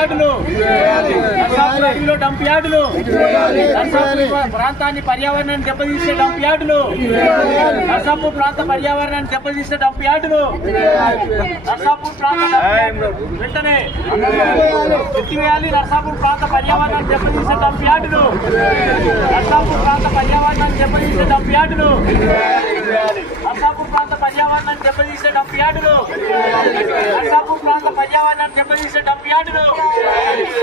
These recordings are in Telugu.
యార్డులు, నర్సాపూర్ అడవిలో డంప్ యార్డులు, నర్సాపూర్ ప్రాంతాన్ని పర్యావరణాన్ని దెబ్బతీసే డంప్ యార్డులు, నర్సాపూర్ ప్రాంత పర్యావరణాన్ని దెబ్బతీసే డంప్ యార్డులు, నర్సాపూర్ ప్రాంత వెంటనే ఎత్తివేయాలి. నర్సాపూర్ ప్రాంత పర్యావరణాన్ని దెబ్బతీసే డంప్ యార్డులు, నర్సాపూర్ ప్రాంత పర్యావరణాన్ని దెబ్బతీసే డంప్ యార్డులు, నర్సాపూర్ ప్రాంత పర్యావరణాన్ని దెబ్బతీసే డంప్ యార్డులు, నర్సాపూర్ ప్రాంత పర్యావరణాన్ని దెబ్బతీసే డంప్ యార్డులు,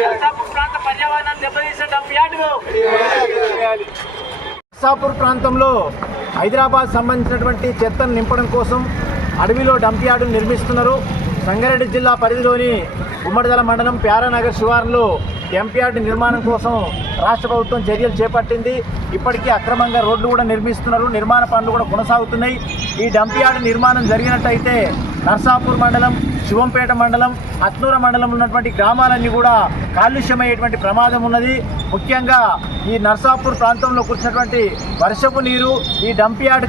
నర్సాపూర్ ప్రాంత పర్యావరణాన్ని దెబ్బతీసే డంప్ యార్డులు. నర్సాపూర్ ప్రాంతంలో హైదరాబాద్ సంబంధించినటువంటి చెత్తను నింపడం కోసం అడవిలో డంప్ యార్డును నిర్మిస్తున్నారు. సంగారెడ్డి జిల్లా పరిధిలోని ఉమ్మడిదల మండలం ప్యారానగర్ శివారులో డంప్ యార్డు నిర్మాణం కోసం రాష్ట్ర ప్రభుత్వం చర్యలు చేపట్టింది. ఇప్పటికీ అక్రమంగా రోడ్లు కూడా నిర్మిస్తున్నారు, నిర్మాణ పనులు కూడా కొనసాగుతున్నాయి. ఈ డంప్ యార్డు నిర్మాణం జరిగినట్టయితే నర్సాపూర్ మండలం, శివంపేట మండలం, అత్నూర మండలం ఉన్నటువంటి గ్రామాలన్నీ కూడా కాలుష్యమయ్యేటువంటి ప్రమాదం ఉన్నది. ముఖ్యంగా ఈ నర్సాపూర్ ప్రాంతంలో కురిసినటువంటి వర్షపు నీరు, ఈ డంప్ యార్డ్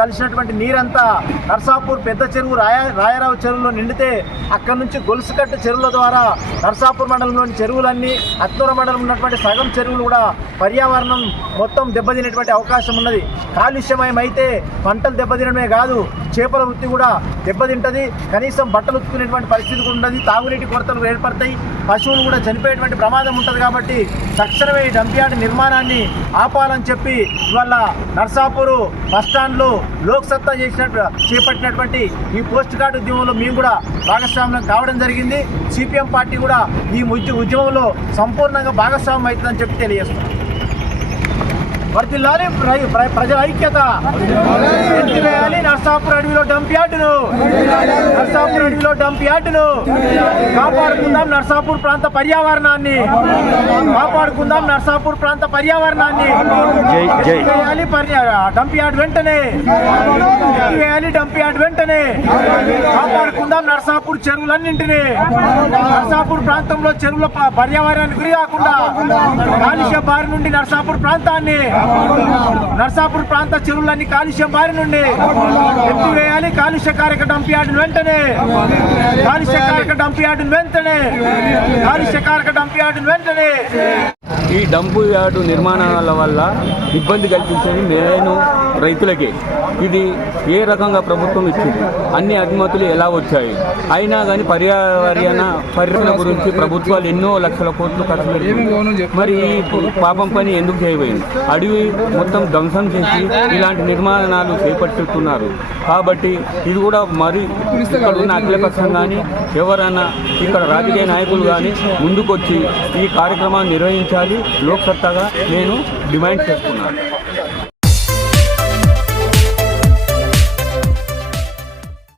కలిసినటువంటి నీరంతా నర్సాపూర్ పెద్ద చెరువు, రాయరావు చెరువులో నిండితే అక్కడి నుంచి గొలుసుకట్టు చెరువుల ద్వారా నర్సాపూర్ మండలంలోని చెరువులన్నీ, అత్నూర మండలం ఉన్నటువంటి సగం చెరువులు కూడా పర్యావరణం మొత్తం దెబ్బతినేటువంటి అవకాశం ఉన్నది. కాలుష్యమయమైతే పంటలు దెబ్బతినడమే కాదు, చేపల వృత్తి కూడా దెబ్బతింటది. కనీసం బట్టలు ఉత్తుకునేటువంటి పరిస్థితి కూడా ఉండదు. తాగునీటి కొరతలు ఏర్పడతాయి, పశువులు కూడా చనిపోయేటువంటి ప్రమాదం ఉంటుంది. కాబట్టి తక్షణమే ఈ డంప్ యార్డ్ నిర్మాణాన్ని ఆపాలని చెప్పి ఇవాళ నర్సాపూరు బస్టాండ్లో లోక్సత్తా చేపట్టినటువంటి ఈ పోస్ట్ కార్డు ఉద్యమంలో మేము కూడా భాగస్వామ్యం కావడం జరిగింది. సిపిఎం పార్టీ కూడా ఈ ఉద్యమంలో సంపూర్ణంగా భాగస్వామ్యం అవుతుందని చెప్పి తెలియజేస్తున్నాం. వర్ధిల్లాలి ప్రజల ఐక్యత, ఎత్తివేయాలి నర్సాపూర్ అడవిలో డంప్ యార్డును, నర్సాపూర్ అడవిలో డంప్ యార్డును కాపాడుకుందాం. నర్సాపూర్ ప్రాంత పర్యావరణాన్ని కాపాడుకుందాం. నర్సాపూర్ ప్రాంత పర్యావరణాన్ని ఎత్తివేయాలి. డంప్ యార్డ్ వెంటనే ఎత్తివేయాలి. డంప్ యార్డ్ వెంటనే కాపాడుకుందాం. నర్సాపూర్ చెరువులన్నింటినీ, నర్సాపూర్ ప్రాంతంలో చెరువుల పర్యావరణానికి గురి కాకుండా కాలుష్య బారి నుండి నర్సాపూర్ ప్రాంతాన్ని, నర్సాపూర్ ప్రాంత చెరువులన్నీ కాలుష్యం బారి నుండి ఎత్తివేయాలి. కాలుష్యకారక డంప్ యార్డును వెంటనే, కాలుష్యకారక డంప్ యార్డును వెంటనే, కాలుష్యకారక డంప్ యార్డును వెంటనే. ఈ డంపు యార్డు నిర్మాణాల వల్ల ఇబ్బంది కల్పించేది నేను రైతులకే. ఇది ఏ రకంగా ప్రభుత్వం ఇచ్చింది, అన్ని అనుమతులు ఎలా వచ్చాయి, అయినా కానీ పర్యావరణ పరిరక్షణ గురించి ప్రభుత్వాలు ఎన్నో లక్షల కోట్లు ఖర్చు పెడుతుంది. మరి ఈ పాపం పని ఎందుకు చేయబోయింది? అడవి మొత్తం ధ్వంసం చేసి ఇలాంటి నిర్మాణాలు చేపట్టుతున్నారు. కాబట్టి ఇది కూడా మరి ఇక్కడ ఉన్న అఖిలపక్షం కానీ ఎవరైనా ఇక్కడ రాజకీయ నాయకులు కానీ ముందుకొచ్చి ఈ కార్యక్రమాన్ని నిర్వహించాలి. లోక్సత్తాగా నేను డిమాండ్ చేస్తున్నాను.